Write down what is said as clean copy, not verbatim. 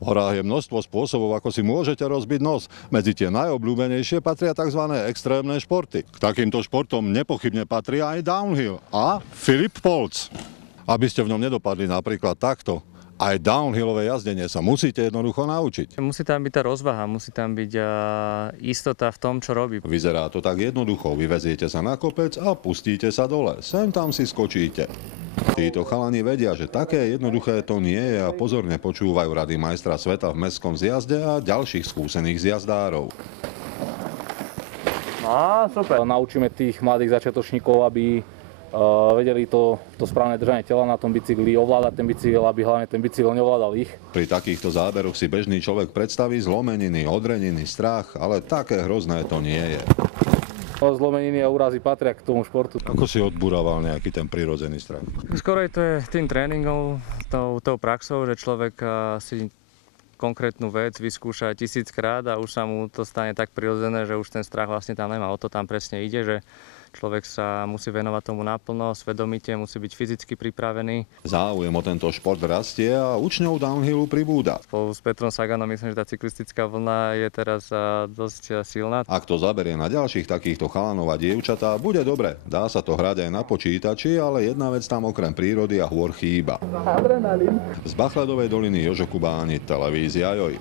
V horách je množstvo spôsobov, ako si môžete rozbiť nos. Medzi tie najobľúbenejšie patria tzv. Extrémne športy. K takýmto športom nepochybne patrí aj downhill a Filip Polc. Aby ste v ňom nedopadli napríklad takto, aj downhillové jazdenie sa musíte jednoducho naučiť. Musí tam byť tá rozvaha, musí tam byť istota v tom, čo robí. Vyzerá to tak jednoducho. Vyveziete sa na kopec a pustíte sa dole. Sem tam si skočíte. Títo chalani vedia, že také jednoduché to nie je a pozorne počúvajú rady majstra sveta v mestskom zjazde a ďalších skúsených zjazdárov. Super. Naučíme tých mladých začiatočníkov, aby vedeli to správne držanie tela na tom bicykli, ovládať ten bicykel, aby hlavne ten bicykel neovládal ich. Pri takýchto záberoch si bežný človek predstaví zlomeniny, odreniny, strach, ale také hrozné to nie je. Zlomeniny a úrazy patria k tomu športu. Ako si odburával nejaký ten prirodzený strach? Skoro je to tým tréningom, tou praxou, že človek si konkrétnu vec vyskúša 1000-krát a už sa mu to stane tak prirodzené, že už ten strach vlastne tam nemá. O to tam presne ide, že človek sa musí venovať tomu naplno, svedomite, musí byť fyzicky pripravený. Záujem o tento šport rastie a učňov downhillu pribúda. Spolu s Petrom Saganom myslím, že tá cyklistická vlna je teraz dosť silná. Ak to zaberie na ďalších takýchto chalanov a dievčatá, bude dobre. Dá sa to hrať aj na počítači, ale jedna vec tam okrem prírody a hôr chýba. Adrenalín. Z Bachladovej doliny Jožo Kubáni, televízia Joj.